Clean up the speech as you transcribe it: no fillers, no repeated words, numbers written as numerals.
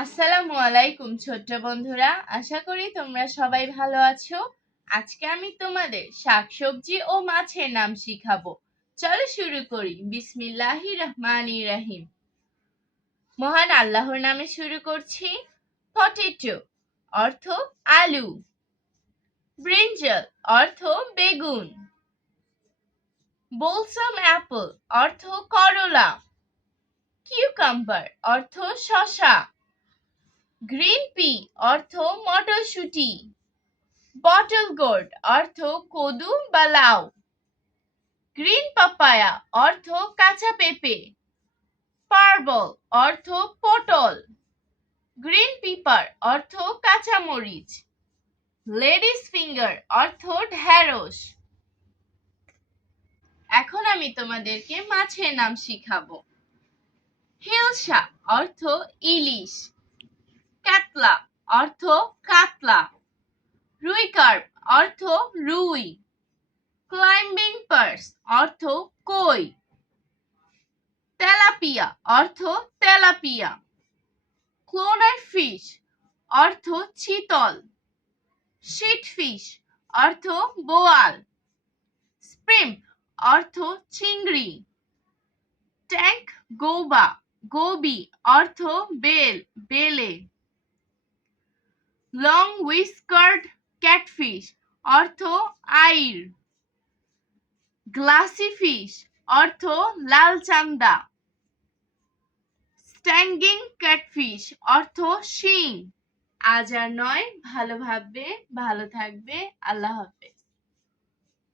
আসসালামু আলাইকুম ছোট্ট বন্ধুরা, আশা করি তোমরা সবাই ভালো আছো। আজকে আমি তোমাদের শাকসবজি ও মাছের নাম শিখাবো। চলো শুরু করি। বিসমিল্লাহির রহমানির রহিম। মহান আল্লাহর নামে শুরু করছি। পটেটো অর্থ আলু, ব্রিঞ্জাল অর্থ বেগুন, বোলসাম অ্যাপল অর্থ করলা, কিউকাম্বার অর্থ শসা, গ্রিন পি অর্থ মটরশুঁটি, বটল গোর্ড অর্থ কদু বা লাউ, গ্রিন পাপায়া অর্থ কাঁচা পেঁপে, পার্বল অর্থ পটল, গ্রিন পিপার অর্থ কাঁচা মরিচ, লেডিস ফিঙ্গার অর্থ ঢেঁড়স। এখন আমি তোমাদেরকে মাছের নাম শিখাবো। হিলসা অর্থ ইলিশ, কাতলা অর্থ কাতলা, রুই কার্প অর্থ রুই, ক্লাইম্বিং পার্স অর্থ কই, তেলাপিয়া অর্থ তেলাপিয়া, ক্লোনার ফিশ অর্থ চিতল, শিট ফিশ অর্থ বোয়াল, স্প্রিম্প অর্থ চিংড়ি, ট্যাঙ্ক গোবি অর্থ বেলে, লং হুইস্কার্ড ক্যাটফিশ অর্থ আইর, গ্লাসি ফিশ অর্থ লাল চান্দা, স্ট্যাঙ্গিং ক্যাটফিশ অর্থ শিং। আজ আর নয়, ভালো থাকবে। আল্লাহ হাফেজ।